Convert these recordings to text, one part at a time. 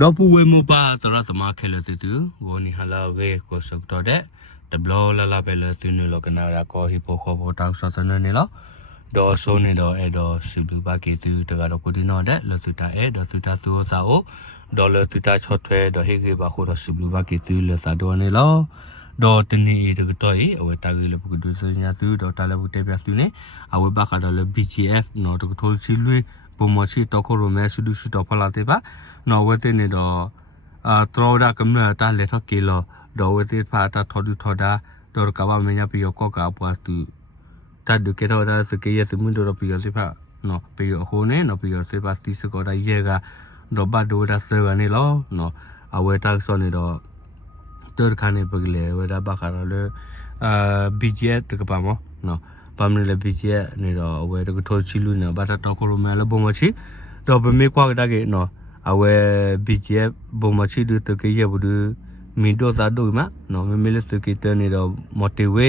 တော့ပူဝေမူပါတရသမားခဲလို့တူဝနီဟလာဝေကိုစက်တော့တဲ့တဘလလာပဲလို့သူနေလို့ကနာရာကိုဟိပိုခေါ်ဖို့တောက်ဆော့တဲ့နေလို့ဒေါ်ဆိုနေတော့အဲ့တော့စီလူပါကေသူတကတော့ကိုဒီနော်တဲ့လို့သူတာအဲ့တော့သူတာသူစာအိုဒေါ်လို့သူတာချော့ထွဲတော့ဟိကေပါခုတော့စီလူပါကေသူလို့စာတော့နေလို့တော့တနေ့တကတော့အဝတာကြီးလို့ပုဂ္ဂိုလ်စညာသူတော့တာလည်းဘူးတက်ပြသူနေအဝဘကတော့လည်း BGF နော်တကထိုးစီလွေပုံမရှိတော့ခိုရိုမဲဆူဒူဆူတော့ဖလာတဲ့ပါနော်ဝတ်တဲ့နေတော့ထရောဒါကမ္လာတာလက်ထကီလောတော့ဝတ်တဲ့ဖာတာထော်ဒူထော်ဒါတော့ကဘာမညာပြီးကောကပွားသူတတ်ဒုကေတော့ဒါစကေရသမှုတော့ပြီးရစီဖာနော်ပြီးရခုနေနော်ပြီးရစီဖာစတီစကောဒါရဲကတော့ဘတ်ဒိုဒါဆယ်ကနေလောနော်အဝတာဆောနေတော့တော်ခါနေပကလေဝဒါဘခါရလေBGF တကပါမောနော်ပါမလေ BGF နေတော့ဝဲတကထိုးချီလူနေဘာတာတော့ခိုရိုမဲလဘုံမချီတော့ဗမေကွာကတကေနော်အဝဲ BGF ဘုံမချီဒူတကေရဘူးမီဒိုသာဒိုမနော်မမေလစကေတနေတော့မော်တီဝေ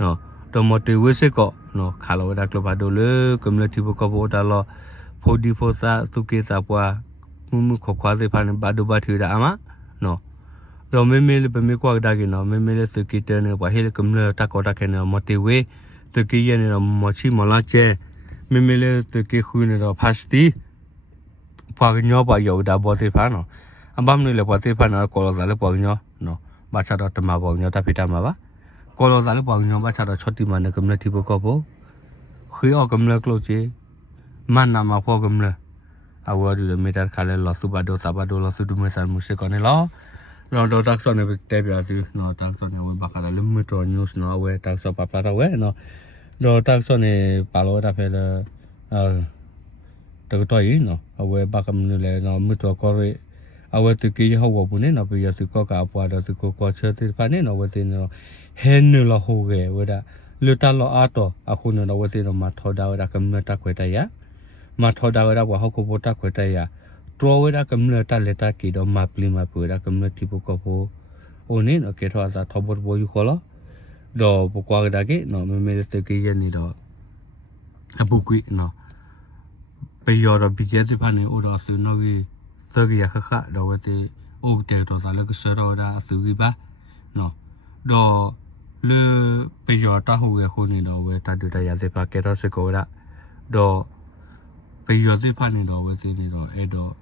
နော်တော့မော်တီဝေစကောနော်ခါလောဒါကလဘာဒိုလေကွန်မြူနတီဘကဘောတာလောဖိုဒီဖိုစာသူကေစာပွားမှုခွခွားစေဖာနေဘာဒိုဘာထီဒါအမနော်တော့မေမေလဗမေကွာကတကေနော်မေမေလစကေတနေပွားဟဲကွန်မြူတာကောတာခဲနော်မော်တီဝေတကေရနေတော့မော်ချီမလာချေမေမေလတကေခူနေတော့ဖတ်စတီပွားညောပါယောဒါဘောစေဖာနော်အဘမ်နလေပွားစေဖာနော်ကောလောဇာလေပွားညောနော်ဘာချတော့တမဘောညောတဖိတာမှာပါကောလောဇာလေပွားညောဘာချတော့ချော့တီမနကမ္လတီဘကောဘောခွေအောက်ကမ္လကလို့ချေမန်နာမဖောကမ္လအဝရူမီတာခါလေလောစုဘဒိုစဘဒိုလောစုဒုမဆန်မှုစကောနေလောတော့တက်ဆော့နေတဲပြစီနော်တက်ဆော့နေဝဘာခါလေမီတိုညူးစ်နော်ဝဲတက်ဆော့ပပလာဝဲနော်တော့တက်ဆော့နေပါလောတာဖဲလေတကတော့ရနော်အဝဲဘာကမ္လလေနော်မီတိုကောရီအဝဲတကေဟောဘူးနေနော်ပြရစကောကအပွားတော့စကောကောချဲတိဖာနေနော်ဝဲတင်နော်ဟဲနလဟိုကေဝဲဒါလူတလောအားတော့အခုနော်ဝဲတင်နော်မထော်ဒါဝဲဒါကမ္လတက်ခွဲတရမထော်ဒါဝဲဒါဘဟောကိုပိုတက်ခွဲတရတော်ဝဲဒါကမ္လတက်လက်တကီတော့မပလီမပူဒါကမ္လတိဘကောဖိုအိုနေနော်ကေထောသာထောဘတ်ဘောယူခေါ်လောတော့ဘကွာဒါကေနော်မမေစကေရနေတော့အပုကွေနော်ပေရောတော့ဘီဂျက်စဖာနေအိုတော့ဆူနော်ကြီးသကရခခတော့ဝတိအိုတဲတော့သာလကဆရောဒါအသူကြီးပါနော်တော့လေပေရောတဟိုရခုနေတော့ဝတတူတရစဖာကေတော့စကောဒါတော့ပေရောစဖာနေတော့ဝစီနေတော့အဲ့တော့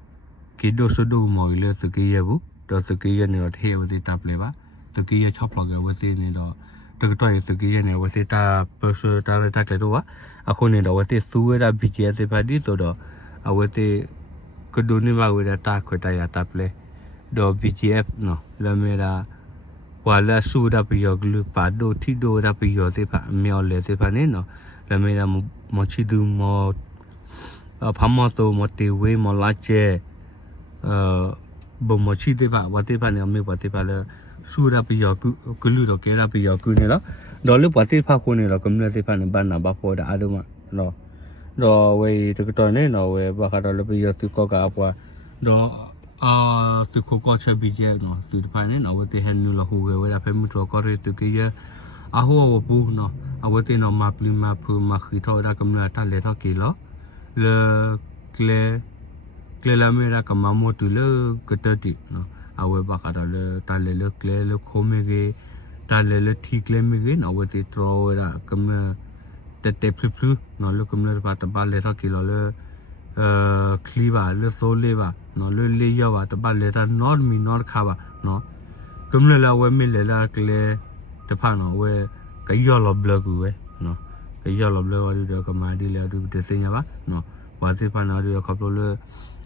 ကေဒိုဆဒိုမော်လေစကေရဘူးတော့စကေရနေတော့ထေဝစီတပ်လေပါစကေရ6ဖလောက်ကဝစီနေတော့တကတော့ရစကေရနေဝစီတာပစတာရတက်လေတော့အခုနေတော့ဝတိသူဝရ BGS စဖာဒီတော့အဝတိကဒိုနေမဝရတာခွတရတပ်လေတော့ BGF နော်လမေရာဝါလာဆူဒါပီယောဂလူပါဒိုတီဒိုဒါပီယောစေဖာမြော်လေစေဖာနေနော်လမေရာမချီဒူမောဖမတိုမတီဝေမလာချေဘမချီတေဖာဝတေဖာနေမေဝတေဖာလေဆူဒါပီယောဂလူတော့ကဲဒါပီယောကုနေနော်တော့လူဝတေဖာခုနေတော့ကမ္လစေဖာနေဘာနာဘာဖောဒါအဒုမနော်တော့ဝေတကတော့နေနော်ဝေဘာကတော့လပီယောသူကောကအပွားတော့သူခိုကောချက်ပြီးကျနော်သူတဖိုင်နေနော်ဝတေဟန်နူလဟူဝဲဒါဖဲမှုတော့ကောရတူကေရအဟောဝဘူးနော်အဝတေနော်မပလီမဖူမခီထောဒါကမ္လာတလေတော့ကေလောလေကလေလာမေရာကမမိုတူလေကတတိနော်အဝဲဘာကတော့လေတလေလေကလေလေခိုမေကေတလေလေထီကလေမေကေနော်ဝတေထရောဝဲဒါကမတက်ဖလူနော်လေကမ္လာဘာတပါလေတော့ကေလောလေခလီပါလေဆိုလေးပါနော်လေလေးရပါတပတ်လေတာနော်မီနော်ခါပါနော်ကမ္လလာဝဲမီလေလာကလေတဖာနော်ဝဲကယောလဘလကူဝဲနော်ကယောလဘလဝရီတော့ကမာဒီလေဒူတစင်ရပါနော်ဝါစီဖာနာရီခပ်လို့လေ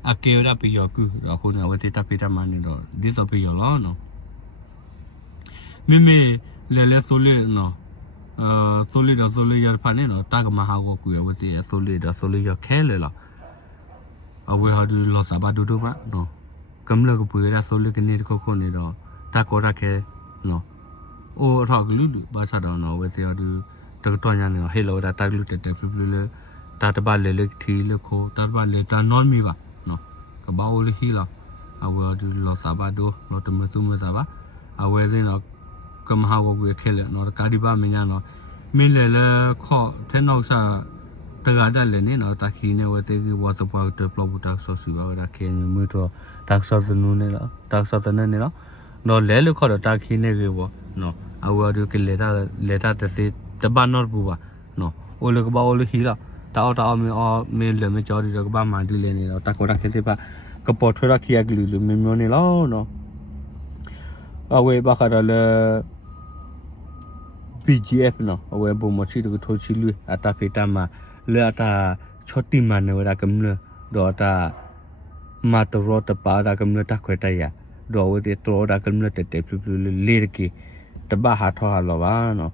အကေရပီယောကူအခုနော်ဝဲစီတပိတမနေတော့ဒီဆိုပီယောလောနော်မေမေလေလေဆိုလေးနော်ဆိုလေးတော့ဆိုလေးရဖာနေနော်တာကမဟာကိုကူရဝဲစီဆိုလေးတော့ဆိုလေးရခဲလေလားအဝေဟာဒီလောစာဘာဒိုဒိုပါနော်ကမ္လကပူရဆိုလကနေတခုနေတော့တာကောရခဲနော်အိုထောက်ကလူဘာသာတော့နော်ဝေစီရဒီတကတော့ညာနေဟေလောဒါတက်လူတက်တက်ဖလူလေတာတပါလေလေထီလေခိုတာတပါလေတာနော်မီပါနော်ကဘာအိုလေဟီလာအဝေဒီလောစာဘာဒိုလောတမစုမစာပါအဝေစင်းတော့ကမဟာဝကွေခဲလေနော်ကာဒီပါမညာနော်မင်းလေလေခော့ထဲနောက်စာတကဒါလည်းနေနော်တခီနေဝသေးကဝါစပွားတပလဘူတာဆောဆူပါဒါကဲမျိုးတော့ đặc sao từ nô này đó đặc sao từ này đó nó lẽ lúc họ đặc khi này cái bộ nó áo điều cái lẽ ra thì tập ban nó bùa nó ô lúc bao lúc khi là tao mình làm cho đi rồi ba mà đi lên này tao có đặc cái ba cái bộ thôi đặc khi cái lulu mình này lo nó áo ba cái là BGF nó áo bộ một chỉ được thôi chỉ lui ta phải ta mà lẽ ta cho tim mà nó ra cầm nữa đó ta mà tao rồi ta bảo ra cầm nữa ta quay tay à đó thì tao ra cầm nữa để lừa cái ta ba hạt hoa là ba nó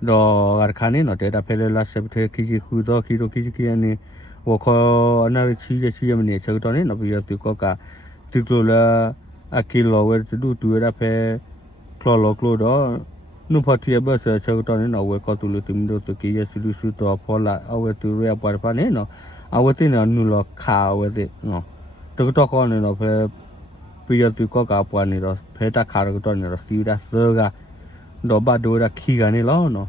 đó ở khán nó để ta phải là sẽ thấy cái khu đó cái này và có anh ấy chỉ mình chơi đó này nó bây giờ tụi có cả tụi là kilo với tụi đã phải clo đó nó phát hiện bây giờ chơi đó này nó với có tụi mình đó tụi kia xử đó phải là ở tụi rồi bảo phải này nó ở tụi nó nuôi là khao với nó tụi đó con này nó phải bây giờ tụi có cả bọn này đó phải ta khao cái đó này đó xíu đã sơ cả đó bắt đầu đã khi cái này lo nó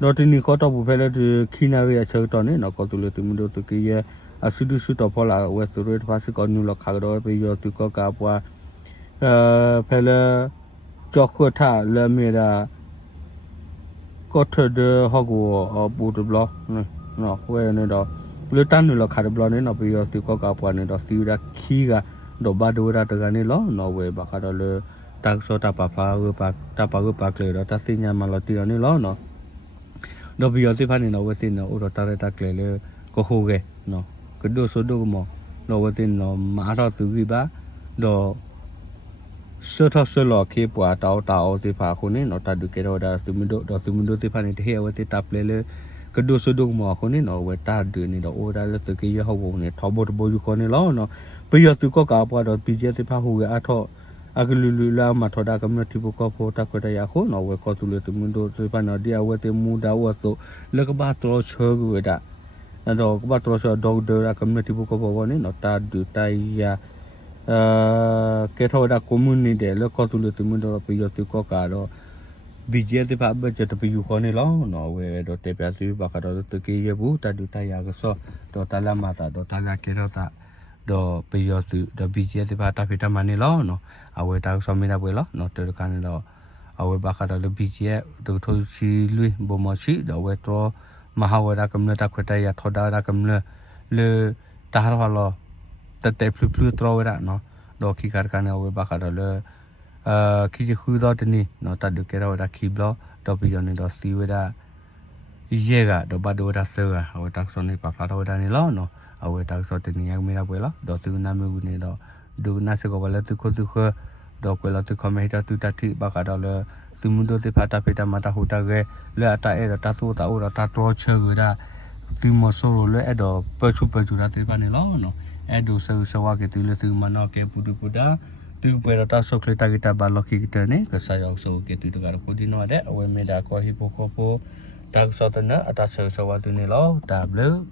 đó thì những cái tàu phải là khi nào về chơi đó này nó có tụi mình đó tụi kia xử đó phải là ở tụi rồi phải có nuôi là khao đó bây giờ tụi có cả bọn phải là cho khơi thả là mình là có thể được học của bộ được lo nó về này đó lựa tan nuôi là khao đó này nó bây giờ tụi có cả bọn này đó xíu đã khi cả đó bắt đầu ra từ cái này lo nó về bắt đầu là ta số ta phá cái đó ta xin nhà mà là tiền này lo nó đó bây giờ thì phải nó về tin nó ở ta cái là có hồ ghê nó cái đồ số đồ mà nó về tin nó mà ra từ cái ba đó sơ lọ khi bỏ tao thì phảiคนนี้ nó ta được cái đó từ mình đồ thì phải thì hiểu thì ta play cái đồ số đồ màคนนี้ nó về ta được này đó ở đây là từ cái học này thọ bộอยู่คนนี้lo nó bây giờ tôi có cả bỏ đó bây giờ thì phải hồ ghê thọ cái lulu là mà thọ đã cầm thì bộ có phô ta có đại khổ nó về có tụi mình đồ thì phải nó đi ở thì mua đào ở số lấy cái bát trâu chơi cái đó đó cái bát trâu chơi đầu đời đã cầm thì bộ có phô này nó ta được tay cái thọ đã community để lấy có tụi mình đồ bây giờ tôi có cả đó bây giờ thì phải bây giờ thì bây giờ con này lo nó về đó thì bây giờ bắt đầu từ cái bút ta được tay cái số đó ta làm mà ta đó ta ra cái đó ta đó bây giờ từ đó bây giờ thì phải ta phải làm này lo nó ở ta xong mình đã về lo nó từ cái này đó ở bắc đó là bây giờ từ thôi chỉ lui bộ mà chỉ đó về đó mà họ đã cầm ta quay tay thọ đã cầm le ta har lo ta tập plus trâu ra nó đó khi cái này ở bắc đó là khi khu đó thì nó ta được cái đó đã kịp đó bây giờ này đó xíu đã dễ cả đó bắt đầu đã sơ à ở ta xong này bắt đầu đã này lo nó ở ta xong thì mình đã về lo đó từ năm mươi này đó được nãy sẽ có vào là từ khơi đó quay lại từ comment ra từ ta thì bắt đầu là từ mình đó thì phải ta mà ta hỗ trợ cái là ta ấy là ta số ta là ta trò chơi người ta từ một số rồi là đó bớt chút ra thì bạn này lo nó đó sơ cái từ là từ mà nó cái bút đó từ bây giờ ta số kita balok kita ni ke saya so kita tu kalau kodi no ada awak meda ko hipokopo tak so tena atas sesuatu ni lo tablo